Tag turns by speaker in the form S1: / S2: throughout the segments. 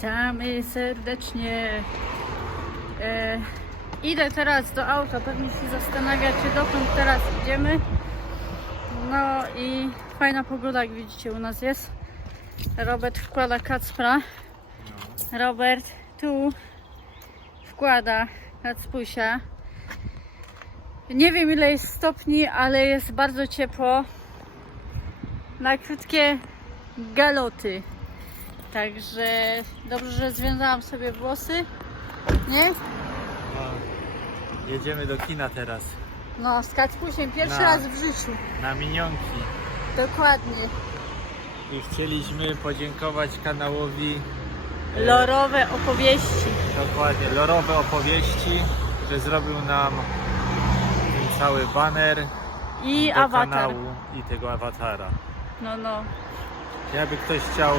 S1: Witamy serdecznie. E, idę teraz do auta, pewnie się zastanawiacie dokąd teraz idziemy. No i fajna pogoda, jak widzicie, u nas jest. Robert wkłada kacpra. Robert tu wkłada kacpusia. Nie wiem ile jest stopni, ale jest bardzo ciepło. Na krótkie galoty. Także dobrze, że związałam sobie włosy. Nie?
S2: No, jedziemy do kina teraz.
S1: No, z kacpusiem pierwszy
S2: Na-
S1: raz w życiu.
S2: Na minionki.
S1: Dokładnie.
S2: I chcieliśmy podziękować kanałowi e,
S1: Lorowe opowieści.
S2: Dokładnie, lorowe opowieści, że zrobił nam ten cały baner
S1: I
S2: do
S1: awatar.
S2: kanału i tego awatara.
S1: No, no.
S2: Jakby ktoś chciał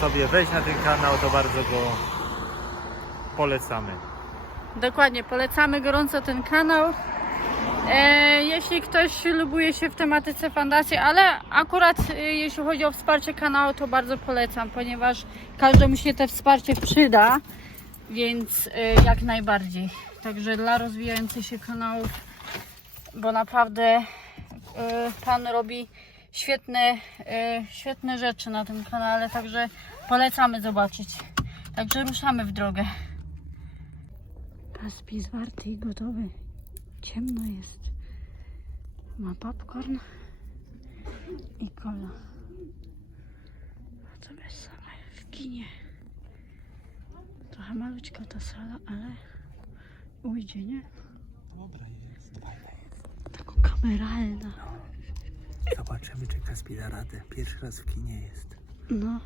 S2: sobie wejść na ten kanał, to bardzo go polecamy.
S1: Dokładnie, polecamy gorąco ten kanał. E, jeśli ktoś lubuje się w tematyce fundacji, ale akurat e, jeśli chodzi o wsparcie kanału, to bardzo polecam, ponieważ każdemu się to wsparcie przyda, więc e, jak najbardziej. Także dla rozwijających się kanałów, bo naprawdę e, pan robi świetne, e, świetne rzeczy na tym kanale, także polecamy zobaczyć. Także ruszamy w drogę. Kaspi zwarty i gotowy. Ciemno jest. Ma popcorn i kola. A to bez same w kinie. Trochę malućka ta sala, ale ujdzie, nie?
S2: Dobra, jest, fajna jest.
S1: Taka kameralna.
S2: Zobaczymy, czy Kaspi da radę. Pierwszy raz w kinie jest.
S1: No.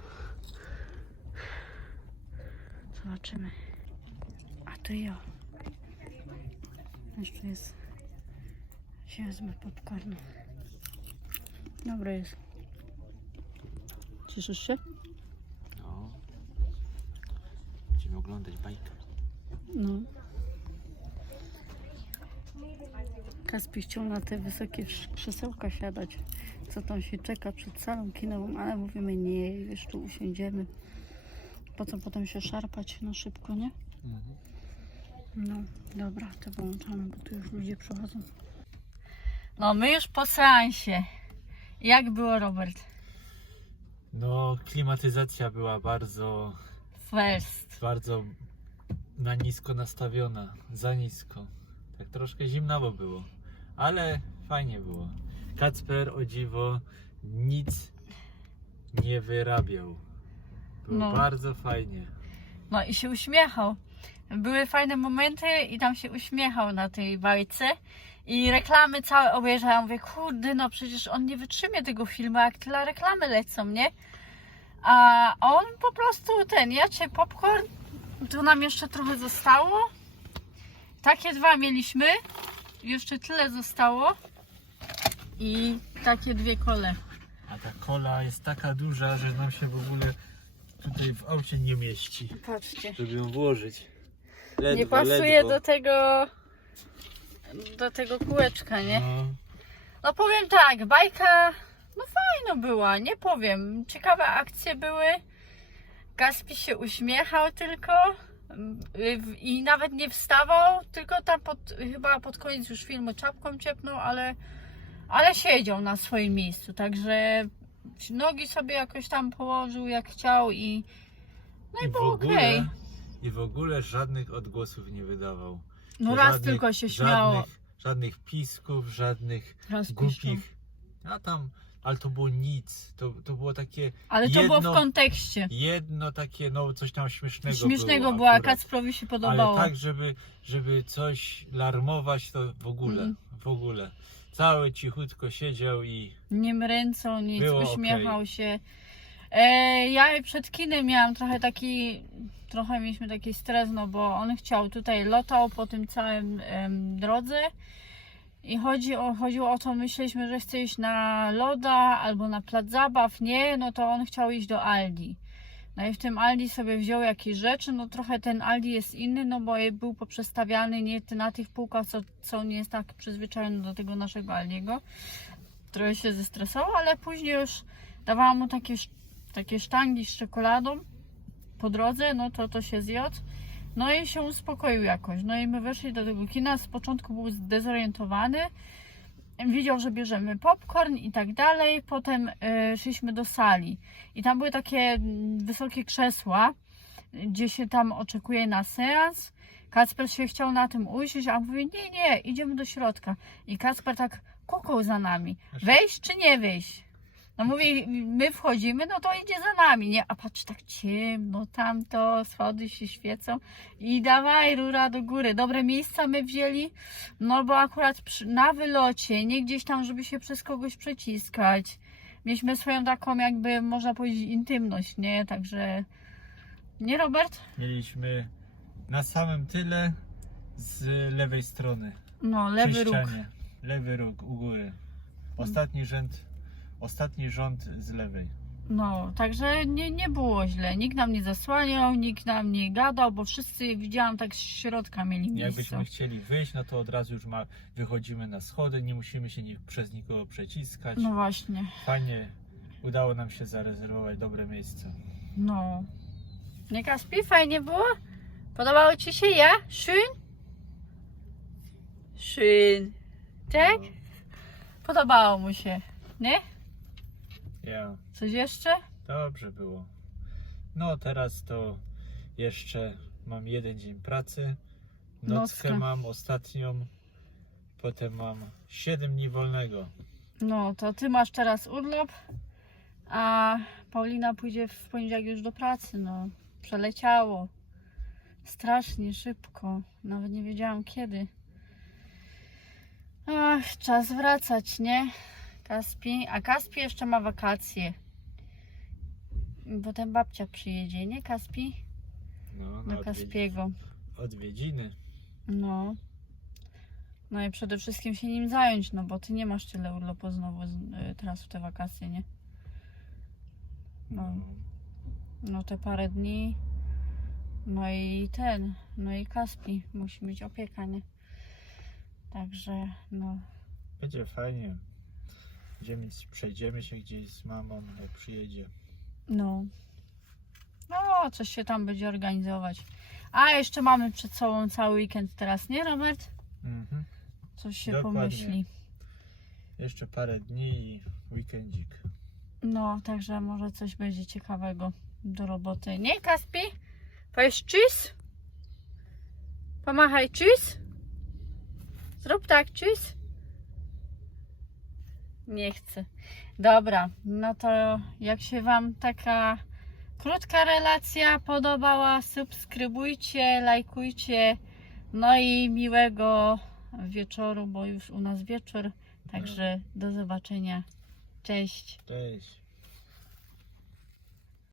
S1: Zobaczymy. A to ja. Jeszcze jest. Się wezmę popcorn. Dobre jest. Cieszysz się?
S2: No. Będziemy oglądać bajkę.
S1: No. Kaspi chciał na te wysokie krzesełka siadać. Co tam się czeka przed salą kinową, ale mówimy nie, wiesz, tu usiądziemy. Po co potem się szarpać na szybko, nie? No, dobra, to wyłączamy, bo tu już ludzie przychodzą. No, my już po seansie. Jak było, Robert?
S2: No, klimatyzacja była bardzo,
S1: First.
S2: bardzo na nisko nastawiona. Za nisko. Tak troszkę zimnawo było. Ale fajnie było. Kacper, o dziwo, nic nie wyrabiał. Było
S1: No.
S2: bardzo fajnie.
S1: No i się uśmiechał. Były fajne momenty i tam się uśmiechał na tej bajce. I reklamy całe obejrzałam. Mówię, kurde, no przecież on nie wytrzymie tego filmu, jak tyle reklamy lecą, nie? A on po prostu ten, jacie popcorn. Tu nam jeszcze trochę zostało. Takie dwa mieliśmy. Jeszcze tyle zostało. I takie dwie kole.
S2: A ta kola jest taka duża, że nam się w ogóle tutaj w aucie nie mieści,
S1: Patrzcie.
S2: żeby ją włożyć. Ledwo,
S1: nie pasuje
S2: ledwo.
S1: do tego do tego kółeczka, nie?
S2: No,
S1: No powiem tak, bajka no fajno była, nie powiem. Ciekawe akcje były. Gaspi się uśmiechał tylko i nawet nie wstawał, tylko tam pod, chyba pod koniec już filmu czapką ciepnął, ale, ale siedział na swoim miejscu, także nogi sobie jakoś tam położył jak chciał i no i,
S2: I
S1: było
S2: ogóle,
S1: okej.
S2: I w ogóle żadnych odgłosów nie wydawał.
S1: No raz
S2: Żadnych-
S1: tylko się śmiało.
S2: Żadnych, żadnych pisków, żadnych
S1: Raz
S2: głupich. A tam, ale to było nic. To, to było takie
S1: Ale to było w
S2: jedno-
S1: kontekście.
S2: jedno takie, no coś tam śmiesznego
S1: Śmiesznego
S2: było.
S1: było, a
S2: akurat.
S1: Kacprowi się
S2: Ale
S1: podobało.
S2: tak, żeby, żeby coś larmować, to w ogóle,
S1: Mhm.
S2: w ogóle. Cały cichutko siedział i
S1: Nie mręcą, nic,
S2: Było
S1: uśmiechał się. E, ja przed kinem miałam trochę taki, trochę mieliśmy taki stres, no bo on chciał tutaj, lotał po tym całym em, drodze i chodzi o, chodziło o to, myśleliśmy, że chce iść na loda albo na plac zabaw, nie, no to on chciał iść do Aldi. No i w tym Aldi sobie wziął jakieś rzeczy, no trochę ten Aldi jest inny, no bo był poprzestawiany nie na tych półkach, co, co nie jest tak przyzwyczajony do tego naszego Aldiego trochę się zestresował, ale później już dawałam mu takie, takie sztangi z czekoladą po drodze, no to to się zjadł. No i się uspokoił jakoś. No i my weszli do tego kina. Z początku był zdezorientowany. Widział, że bierzemy popcorn i tak dalej. Potem e, szliśmy do sali. I tam były takie mm, wysokie krzesła, gdzie się tam oczekuje na seans. Kacper się chciał na tym usiąść, a mówi, nie, nie, idziemy do środka. I Kacper tak kukał za nami. Wejść czy nie wejść? No mówi, my wchodzimy, no to idzie za nami, nie? A patrz, tak ciemno, tamto, schody się świecą i dawaj, rura do góry. Dobre miejsca my wzięli, no bo akurat przy, na wylocie, nie gdzieś tam, żeby się przez kogoś przeciskać. Mieliśmy swoją taką jakby, można powiedzieć, intymność, nie? Także, nie Robert?
S2: Mieliśmy na samym tyle z lewej strony.
S1: No, lewy róg.
S2: Lewy róg u góry. Ostatni rzęd, ostatni rząd z lewej.
S1: No, także nie, nie było źle. Nikt nam nie zasłaniał, nikt nam nie gadał, bo wszyscy, widziałam, tak z środka mieli miejsce.
S2: Jakbyśmy chcieli wyjść, no to od razu już ma, wychodzimy na schody, nie musimy się ni- przez nikogo przeciskać.
S1: No właśnie,
S2: Fajnie, udało nam się zarezerwować dobre miejsce.
S1: no. Nie Kaspi, fajnie było? Podobało Ci się, ja? Schön? Schön. Tak? Podobało mu się, nie?
S2: Ja,
S1: Coś jeszcze?
S2: dobrze było. No teraz to jeszcze mam jeden dzień pracy. Nockę
S1: Nockę.
S2: mam ostatnią. Potem mam 7 dni wolnego.
S1: No, to Ty masz teraz urlop, a Paulina pójdzie w poniedziałek już do pracy, no. Przeleciało. Strasznie szybko. Nawet nie wiedziałam kiedy. Ach, czas wracać, nie? Kaspi. A Kaspi jeszcze ma wakacje. Potem babcia przyjedzie, nie Kaspi?
S2: No,
S1: Do
S2: na odwiedzi-
S1: Kaspiego.
S2: odwiedziny.
S1: No. No i przede wszystkim się nim zająć, no bo ty nie masz tyle urlopu znowu z, y, teraz w te wakacje, nie? No. No te parę dni. No i ten, no i Kaspi musi mieć opiekę, nie? Także, no.
S2: Będzie fajnie. Będziemy, przejdziemy się gdzieś z mamą, jak przyjedzie.
S1: No. No, coś się tam będzie organizować. A jeszcze mamy przed sobą cały weekend teraz, nie Robert?
S2: Mhm.
S1: Coś się
S2: Dokładnie.
S1: pomyśli.
S2: Jeszcze parę dni i weekendzik.
S1: No, także może coś będzie ciekawego do roboty. Nie, Kaspi? Powiesz tschüss? Pomachaj tschüss? Zrób tak tschüss? Nie chcę. Dobra, no to jak się Wam taka krótka relacja podobała, subskrybujcie, lajkujcie. No i miłego wieczoru, bo już u nas wieczór. Także do zobaczenia. Cześć.
S2: Cześć.